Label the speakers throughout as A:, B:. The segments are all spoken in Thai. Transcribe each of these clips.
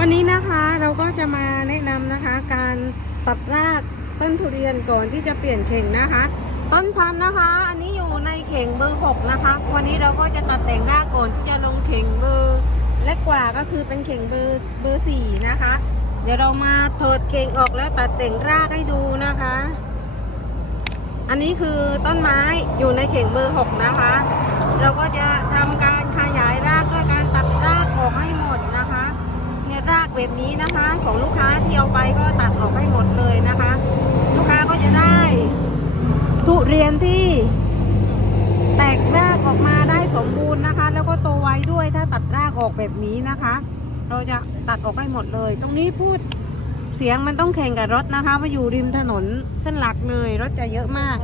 A: วันนี้นะคะเราก็จะมาแนะนำนะคะ การตัดรากต้นทุเรียนก่อนที่จะเปลี่ยนเข่งนะคะ ต้นพันธุ์นะคะ อันนี้อยู่ในเข่งเบอร์หกนะคะ วันนี้เราก็จะตัดแต่งรากก่อนที่จะลงเข่งเบอร์เล็กกว่าก็คือเป็นเข่งเบอร์เบอร์สี่นะคะ เดี๋ยวเรามาถอดเข่งออกแล้วตัดแต่งรากให้ดูนะคะ อันนี้คือต้นไม้อยู่ในเข่งเบอร์หกนะคะ เราก็จะ แบบนี้นะคะ ของลูกค้าที่เอาไปก็ตัดออกให้หมดเลยนะคะ ลูกค้าก็จะได้ ทุเรียนที่ แตกรากออกมาได้สมบูรณ์นะคะ แล้วก็โตไวด้วยถ้าตัดรากออกแบบนี้นะคะ เราจะตัดออกให้หมดเลย ตรงนี้พูดเสียงมันต้องแข่งกับรถนะคะมาอยู่ริมถนนเส้นหลักเลยรถจะเยอะมาก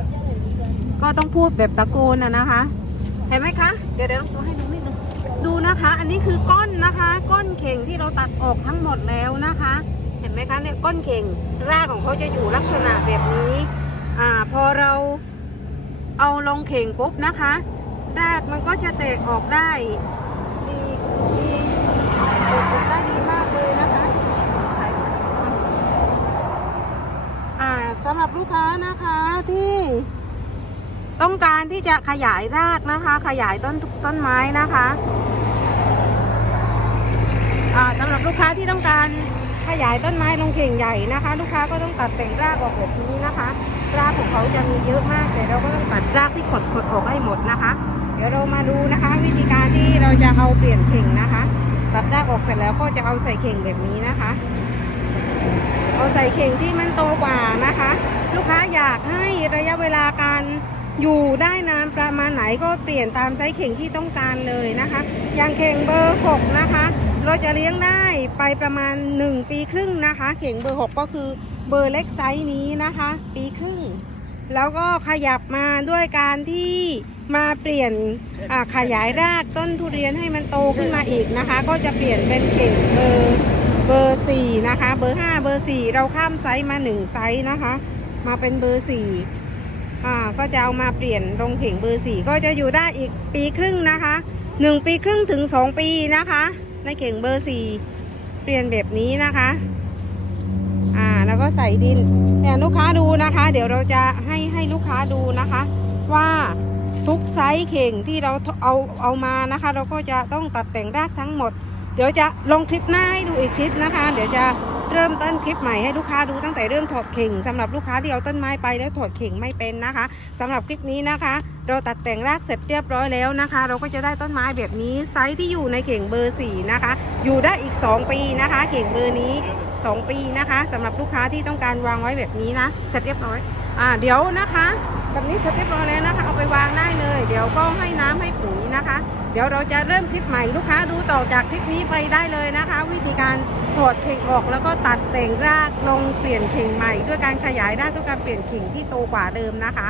A: ก็ต้องพูดแบบตะโกนนะนะคะ เห็นไหมคะ เดี๋ยวเดี๋ยวให้ดูนิดนึงดูนะคะ อันนี้คือก้อน นะคะ ก้อนเข่งที่เราตัดออกทั้งหมดแล้วนะคะ เห็นไหมคะเนี่ยก้อนเข่งรากของเขาจะอยู่ลักษณะแบบนี้อ่าพอเราเอาลงเข่งปุ๊บนะคะรากมันก็จะแตกออกได้ดีดีแตกออกได้ดีมากเลยนะคะอ่าสำหรับลูกค้านะคะที่ต้องการที่จะขยายรากนะคะ ขยายต้นต้นไม้นะคะอ่าสำหรับลู กค้าที่ต้องการขยายต้นไม้ลงเข่งใหญ่นะคะ ลูกค้าก็ต้องตัดแต่งรากออกแบบนี้นะคะ รากของเขาจะมีเยอะมาก แต่เราก็ต้องตัดรากที่ขดขดออกให้หมดนะคะ เดี๋ยวเรามาดูนะคะ วิธีการที่เราจะเอาเปลี่ยนเข่งนะคะ ตัดรากออกเสร็จแล้วก็จะเอาใส่เข่งแบบนี้นะคะ เอาใส่เข่งที่มันโตกว่านะคะ ลูกค้าอยากให้ระยะเวลาการอยู่ได้นานประมาณไหนก็เปลี่ยนตามไซส์เข่งที่ต้องการเลยนะคะ อย่างเข่งเบอร์6นะคะ เราจะเลี้ยงได้ไปประมาณ 1 ปีครึ่งนะคะ เข่งเบอร์ 6 ก็คือเบอร์เล็กไซส์นี้นะคะ ปีครึ่ง แล้วก็ขยับมาด้วยการที่มาเปลี่ยนขยายรากต้นทุเรียนให้มันโตขึ้นมาอีกนะคะ ก็จะเปลี่ยนเป็นเข่งเบอร์เบอร์สี่นะคะ เบอร์ห้าเบอร์สี่เราข้ามไซส์มาหนึ่งไซส์นะคะ มาเป็นเบอร์สี่อ่าก็จะเอามาเปลี่ยนลงเข่งเบอร์สี่ก็จะอยู่ได้อีกปีครึ่งนะคะหนึ่งปีครึ่งถึงสองปีนะคะ ในเข่งเบอร์สี่เปลี่ยนแบบนี้นะคะ อ่าแล้วก็ใส่ดินเนี่ยลูกค้าดูนะคะ เดี๋ยวเราจะให้ให้ลูกค้าดูนะคะ ว่าทุกไซส์เข่งที่เราเอาเอามานะคะ เราก็จะต้องตัดแต่งรากทั้งหมด เดี๋ยวจะลงคลิปหน้าให้ดูอีกคลิปนะคะ เดี๋ยวจะเริ่มต้นคลิปใหม่ให้ลูกค้าดูตั้งแต่เรื่องถอดเข่งสำหรับลูกค้าที่เอาต้นไม้ไปแล้วถอดเข่งไม่เป็นนะคะสำหรับคลิปนี้นะคะ เราตัดแต่งรากเสร็จเรียบร้อยแล้วนะคะ เราก็จะได้ต้นไม้แบบนี้ไซส์ที่อยู่ในเข่งเบอร์สี่นะคะ อยู่ได้อีก 2 ปีนะคะ เข่งเบอร์นี้ 2 ปีนะคะสำหรับลูกค้าที่ต้องการวางไว้แบบนี้นะเสร็จเรียบร้อยอ่าเดี๋ยวนะคะแบบนี้เสร็จเรียบร้อยแล้วนะคะ เอาไปวางได้เลย เดี๋ยวก็ให้น้ำให้ปุ๋ยนะคะ เดี๋ยวเราจะเริ่มคลิปใหม่ลูกค้าดูต่อจากคลิปนี้ไปได้เลยนะคะ วิธีการถอดเข่งออกแล้วก็ตัดแต่งรากลงเปลี่ยนเข่งใหม่ ด้วยการขยายรากด้วยการเปลี่ยนเข่งที่โตกว่าเดิมนะคะ